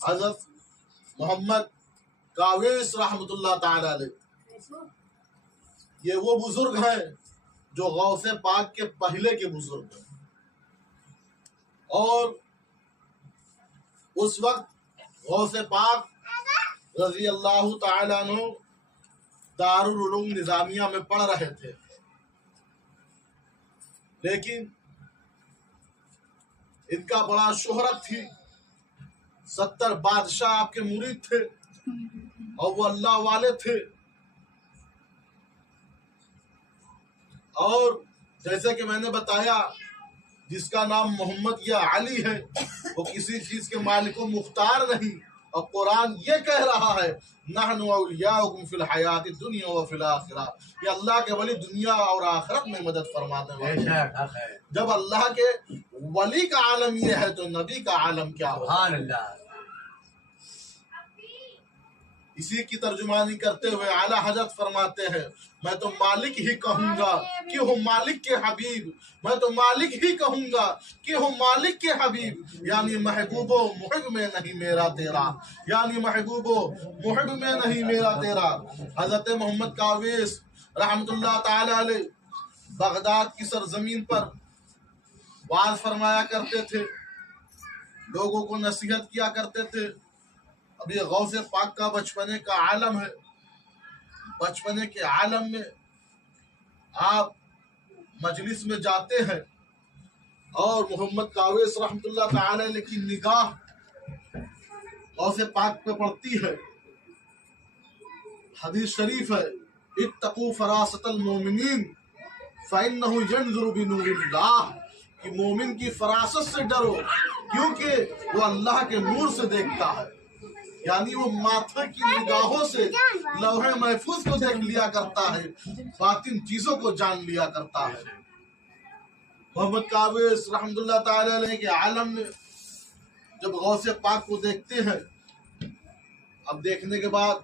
حضرت محمد کاویس رحمۃ اللہ تعالی علیہ، یہ وہ بزرگ ہیں جو غوث پاک کے پہلے کے بزرگ ہیں، اور اس وقت غوث پاک رضی اللہ تعالی عنہ دارالعلوم نظامیہ میں پڑھ رہے تھے، لیکن ان کا بڑا شہرت تھی، 70 بادشاہ آپ کے مرید تھے اور وہ اللہ والے تھے، اور جیسے کہ میں نے بتایا جس کا نام محمد یا علی ہے وہ کسی چیز کے مالک و مختار نہیں، اور قرآن یہ کہہ رہا ہے نحن اولیاؤکم فی الحیات الدنیا و فی الآخرہ، یہ اللہ کے ولی دنیا اور آخرت میں مدد فرمانے والے ہیں۔ جب اللہ کے ولی کا عالم یہ ہے تو نبی کا عالم کیا ہو؟ سبحان اللہ۔ اسی کی ترجمانی کرتے ہوئے اعلیٰ حضرت فرماتے ہیں میں تو مالک ہی کہوں گا کہ ہو مالک کے حبیب، میں تو مالک ہی کہوں گا کہ ہو مالک کے حبیب، یعنی محبوب و محب میں نہیں میرا تیرا، یعنی محبوب و محب میں نہیں میرا تیرا۔ حضرت محمد کاویس رحمت اللہ تعالی علیہ بغداد کی سرزمین پر واعظ فرمایا کرتے تھے، لوگوں کو نصیحت کیا کرتے تھے۔ اب یہ غوث پاک کا بچپنے کا عالم ہے، بچپنے کے عالم میں آپ مجلس میں جاتے ہیں اور محمد کاویس رحمت اللہ تعالی علیہ کی نگاہ غوث پاک پہ پڑتی ہے۔ حدیث شریف ہے اتقوا فراست المومنین فإنہ ینظر بنور اللہ، کہ مومن کی فراست سے ڈرو کیونکہ وہ اللہ کے نور سے دیکھتا ہے، یعنی وہ ماتھے کی نگاہوں سے لوح محفوظ کو دیکھ لیا کرتا ہے، باطن چیزوں کو جان لیا کرتا ہے۔ محمد کاویس رحمت اللہ تعالی علیہ کے عالم میں جب غوث پاک کو دیکھتے ہیں، اب دیکھنے کے بعد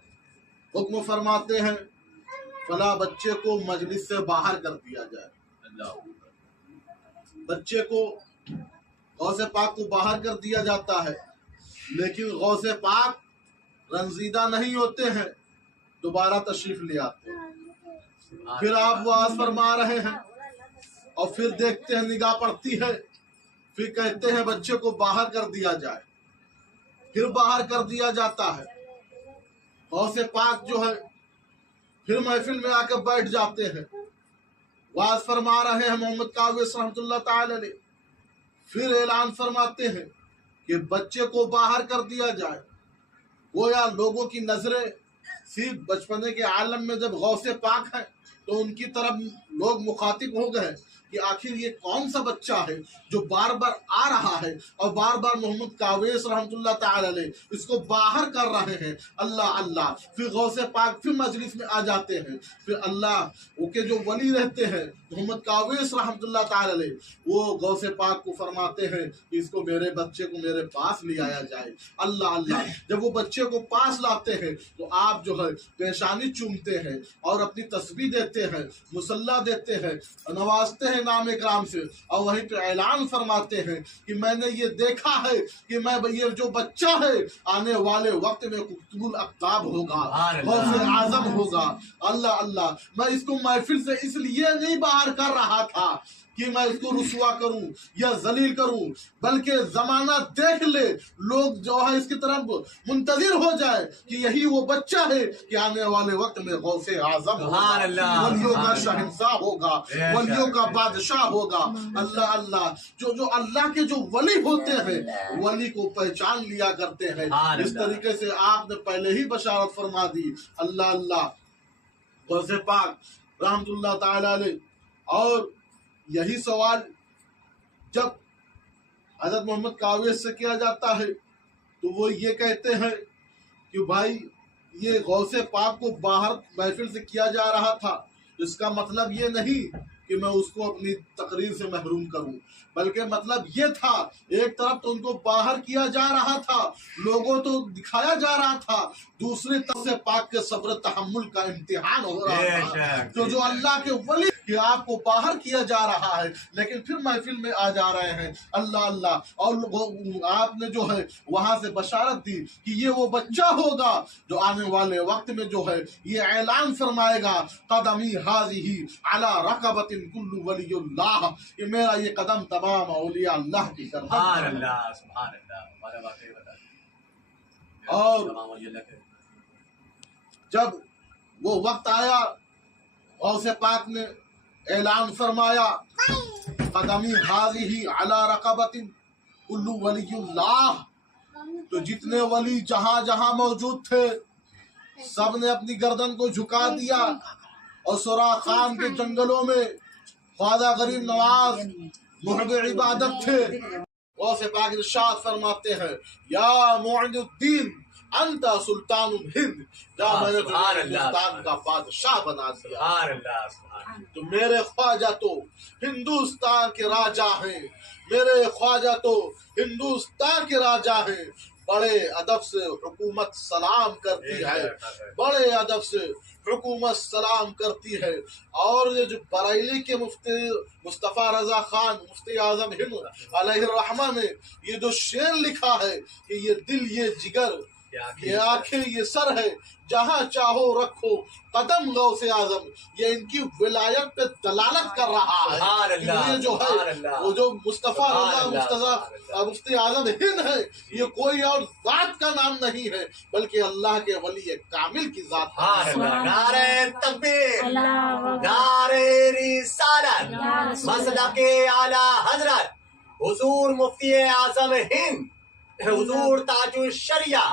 حکم فرماتے ہیں فلاں بچے کو مجلس سے باہر کر دیا جائے۔ بچے کو غوث پاک کو باہر کر دیا جاتا ہے، لیکن غوث پاک رنزیدہ نہیں ہوتے ہیں، دوبارہ تشریف لے آتے ہیں۔ پھر آپ واعظ فرما رہے ہیں اور پھر دیکھتے ہیں نگاہ پڑتی ہے، پھر کہتے ہیں بچے کو باہر کر دیا جائے، پھر باہر کر دیا جاتا ہے۔ غوث پاک جو ہے پھر محفل میں آ کر بیٹھ جاتے ہیں، واعظ فرما رہے ہیں محمد کاویس رحمت اللہ تعالی علیہ، پھر اعلان فرماتے ہیں کہ بچے کو باہر کر دیا جائے۔ گویا لوگوں کی نظریں صرف بچپنے کے عالم میں جب غوث پاک ہیں تو ان کی طرف لوگ مخاطب ہو گئے کہ آخر یہ کون سا بچہ ہے جو بار بار آ رہا ہے اور بار بار محمد کاویس رحمت اللہ تعالی علیہ اس کو باہر کر رہے ہیں۔ اللہ اللہ، پھر غوث پاک پھر مجلس میں آ جاتے ہیں، پھر اللہ وہ کے جو ولی رہتے ہیں محمد کاویس رحمت اللہ تعالی علیہ وہ غوث پاک کو فرماتے ہیں کہ اس کو میرے بچے کو میرے پاس لے آیا جائے۔ اللہ اللہ، جب وہ بچے کو پاس لاتے ہیں تو آپ جو ہے پیشانی چومتے ہیں اور اپنی تسبیح دیتے ہیں، مصلی دیتے ہیں، نوازتے ہیں نام اکرام سے، اور وہیں پہ اعلان فرماتے ہیں کہ میں نے یہ دیکھا ہے کہ میں یہ جو بچہ ہے آنے والے وقت میں قطب الاقطاب ہوگا، غوث اعظم ہوگا۔ اللہ اللہ، میں اس کو محفل سے اس لیے نہیں باہر کر رہا تھا کہ میں اس کو رسوا کروں یا ذلیل کروں، بلکہ زمانہ دیکھ لے، لوگ جو ہے اس کی طرف منتظر ہو جائے کہ یہی وہ بچہ ہے کہ آنے والے وقت میں غوث اعظم ہوگا، ولیوں کا شہنشاہ ہوگا، ولیوں کا بادشاہ ہوگا۔ اللہ اللہ، جو اللہ کے جو ولی ہوتے ہیں ولی کو پہچان لیا کرتے ہیں۔ اس طریقے سے آپ نے پہلے ہی بشارت فرما دی۔ اللہ اللہ، غوث پاک رحمت اللہ تعالی علیہ، اور یہی سوال جب حضرت محمد کاویس سے کیا جاتا ہے تو وہ یہ کہتے ہیں کہ بھائی یہ غوث پاک کو باہر محفل سے کیا جا رہا تھا، اس کا مطلب یہ نہیں کہ میں اس کو اپنی تقریر سے محروم کروں، بلکہ مطلب یہ تھا ایک طرف تو ان کو باہر کیا جا رہا تھا، لوگوں تو دکھایا جا رہا تھا، دوسری طرف سے پاک کے صبر تحمل کا امتحان ہو رہا تھا۔ جو اللہ کے ولی کہ آپ کو باہر کیا جا رہا ہے لیکن پھر محفل میں آ جا رہے ہیں اللہ اللہ، اور آپ نے جو ہے وہاں سے بشارت دی کہ یہ وہ بچہ ہوگا جو آنے والے وقت میں جو ہے یہ اعلان فرمائے گا قدمی حاذی علی رقبۃ کل ولی اللہ، کہ میرا یہ قدم تمام اولیاء اللہ کی گردن پر۔ سبحان اللہ سبحان اللہ، ہمارا واقعی بتا دیں اور تمام اولیاء اللہ کے جب وہ وقت آیا غوث پاک نے اعلان فرمایا قدمی حاذی علی رقبۃ کل ولی اللہ، تو جتنے ولی جہاں جہاں موجود تھے سب نے اپنی گردن کو جھکا دیا، اور سورا خان کے جنگلوں میں خواجہ غریب نواز محب عبادت تھے۔ غوث پاک ارشاد فرماتے ہیں یا معین الدین انت سلطان الہند، جا میں نے تمہیں ہندوستان کا بادشاہ بنا دیا۔ سبحان اللہ سبحان اللہ، تو میرے خواجہ تو ہندوستان کے راجا ہیں، میرے خواجہ تو ہندوستان کے راجا ہیں، بڑے ادب سے حکومت سلام کرتی ہے، بڑے ادب سے حکومت سلام کرتی ہے۔ اور یہ جو بریلی کے مفتی مصطفیٰ رضا خان مفتی اعظم ہند علیہ الرحمہ نے یہ جو شعر لکھا ہے کہ یہ دل یہ جگر یہ آنکھیں یہ سر ہے جہاں چاہو رکھو قدم غوث اعظم، یہ ان کی ولایت پہ دلالت کر رہا ہے کہ یہ جو ہے وہ جو مصطفیٰ رضا مفتی اعظم ہند ہے یہ کوئی اور ذات کا نام نہیں ہے بلکہ اللہ کے ولی کامل کی ذات کا سبحان اللہ۔ نعرہ تکبیر، نعرہ رسالت، مسلک اعلی حضرت حضور مفتی اعظم ہند حضور تاج الشریعہ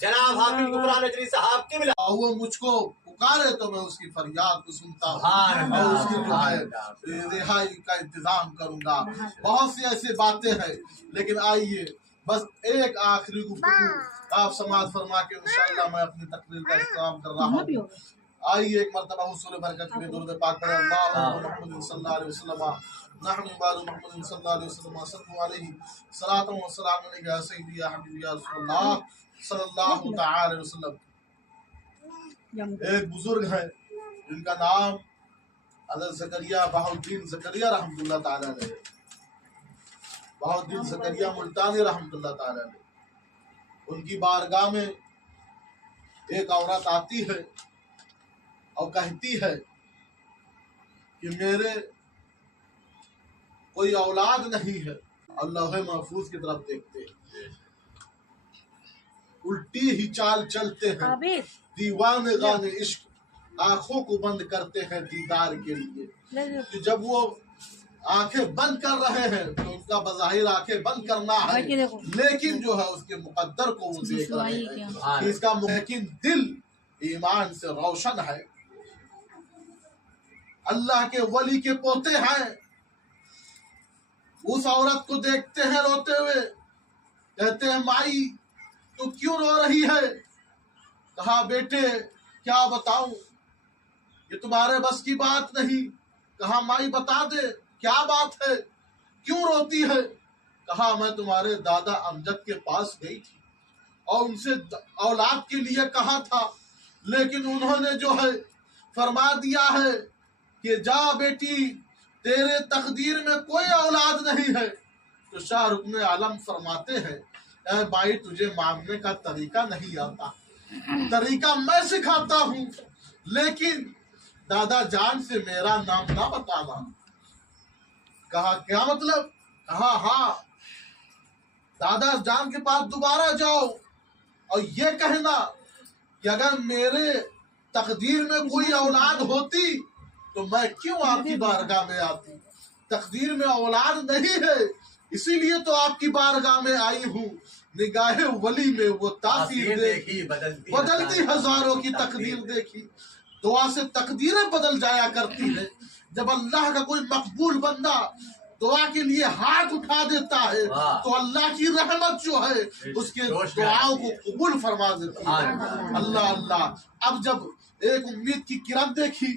جناب حافظ غفران نجری صاحب قبلہ، وہ مجھ کو پکارے تو میں اس کی فریاد کو سنتا ہوں اور اس کی جو ہے رہائی کا انتظام کروں گا۔ بہت سی ایسی باتیں ہیں لیکن آئیے بس ایک آخری گفتگو آپ سماعت فرما کے انشاءاللہ میں اپنی تقریر کا اختتام کر رہا ہوں۔ آئیے ایک مرتبہ حصول برکت کے لیے درود پاک پڑھیں، اللہم محمد صلی اللہ علیہ وسلم نحن عباد محمد صلی اللہ علیہ وسلم صلو علیہ صلاۃ و سلام علیک یا سیدی یا حبیبی یا رسول اللہ صلی اللہ تعالی علیہ وسلم۔ ایک بزرگ ہے جن کا نام حضرت زکریا بہاؤالدین زکریا رحمۃ اللہ تعالی علیہ، بہاؤالدین زکریا ملتانی رحمۃ اللہ تعالی علیہ۔ ان کی بارگاہ میں ایک عورت آتی ہے اور کہتی ہے کہ میرے کوئی اولاد نہیں ہے، اور لوح محفوظ کی طرف دیکھتے ہیں، الٹی ہی چال چلتے ہیں، دیوانے غانے عشق آنکھوں کو بند کرتے ہیں دیدار کے لیے۔ کہ جب وہ آنکھیں بند کر رہے ہیں تو ان کا بظاہر آنکھیں بند کرنا ہے لیکن جو ہے اس کے مقدر کو وہ دیکھ رہے ہیں کہ اس کا لیکن دل ایمان سے روشن ہے، اللہ کے ولی کے پوتے ہیں۔ اس عورت کو دیکھتے ہیں روتے ہوئے، کہتے ہیں مائی تو کیوں رو رہی ہے؟ کہا بیٹے کیا بتاؤں، یہ تمہارے بس کی بات نہیں۔ کہا مائی بتا دے کیا بات ہے، کیوں روتی ہے؟ کہا میں تمہارے دادا امجد کے پاس گئی تھی اور ان سے اولاد کے لیے کہا تھا، لیکن انہوں نے جو ہے فرما دیا ہے کہ جا بیٹی تیرے تقدیر میں کوئی اولاد نہیں ہے۔ تو شاہ رکن عالم فرماتے ہیں اے بھائی تجھے مانگنے کا طریقہ نہیں آتا، طریقہ میں سکھاتا ہوں، لیکن دادا جان سے میرا نام نہ بتانا۔ کہا کیا مطلب؟ کہا ہاں، دادا جان کے پاس دوبارہ جاؤ اور یہ کہنا کہ اگر میرے تقدیر میں کوئی اولاد ہوتی تو میں کیوں آپ کی بارگاہ میں آتی، تقدیر میں اولاد نہیں ہے اسی لیے تو آپ کی بارگاہ میں آئی ہوں۔ نگاہ ولی میں وہ تاثیر دیکھی، بدلتی ہزاروں کی تقدیر دیکھی۔ دعا سے تقدیریں بدل جایا کرتی ہے۔ جب اللہ کا کوئی مقبول بندہ دعا کے لیے ہاتھ اٹھا دیتا ہے تو اللہ کی رحمت جو ہے اس کے دعاؤں کو قبول فرما دیتی ہے۔ اللہ اللہ۔ اب جب ایک امید کی کرن دیکھی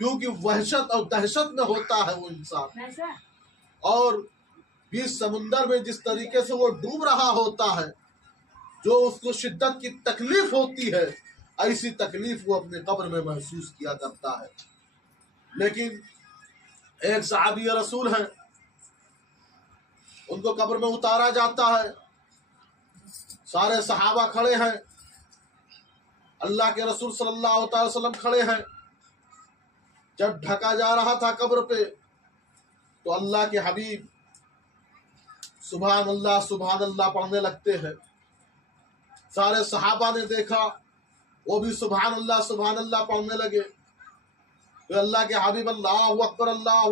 کیونکہ وحشت اور دہشت میں ہوتا ہے وہ انسان، اور بیچ سمندر میں جس طریقے سے وہ ڈوب رہا ہوتا ہے، جو اس کو شدت کی تکلیف ہوتی ہے، ایسی تکلیف وہ اپنے قبر میں محسوس کیا کرتا ہے۔ لیکن ایک صحابی رسول ہیں، ان کو قبر میں اتارا جاتا ہے، سارے صحابہ کھڑے ہیں، اللہ کے رسول صلی اللہ تعالی وسلم کھڑے ہیں۔ جب ڈھکا جا رہا تھا قبر پہ تو اللہ کے حبیب سبحان اللہ پڑھنے لگتے ہیں۔ سارے صحابہ نے دیکھا، وہ بھی سبحان اللہ پڑھنے لگے۔ تو اللہ کے حبیب اللہ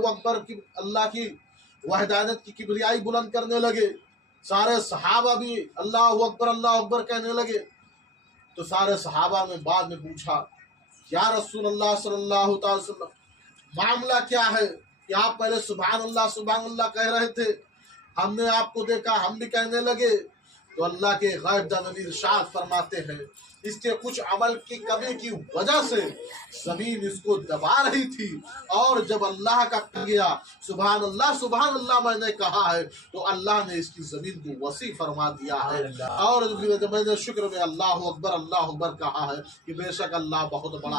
اکبر کی اللہ کی وحدانیت کی کبریائی بلند کرنے لگے۔ سارے صحابہ بھی اللہ اکبر کہنے لگے۔ تو سارے صحابہ نے بعد میں پوچھا، یا رسول اللہ صلی اللہ تعالی وسلم، معاملہ کیا ہے کہ آپ پہلے سبحان اللہ کہہ رہے تھے، ہم نے آپ کو دیکھا ہم بھی کہنے لگے۔ تو اللہ کے غیب دانندگان ارشاد فرماتے ہیں، اس کے کچھ عمل کی کمی کی وجہ سے زمین اس کو دبا رہی تھی، اور جب اللہ کا کہا گیا سبحان اللہ میں نے کہا ہے، تو اللہ نے اس کی زمین کو وسیع فرما دیا ہے۔ اور جب میں نے شکر میں اللہ اکبر کہا ہے کہ بے شک اللہ بہت بڑا ہے۔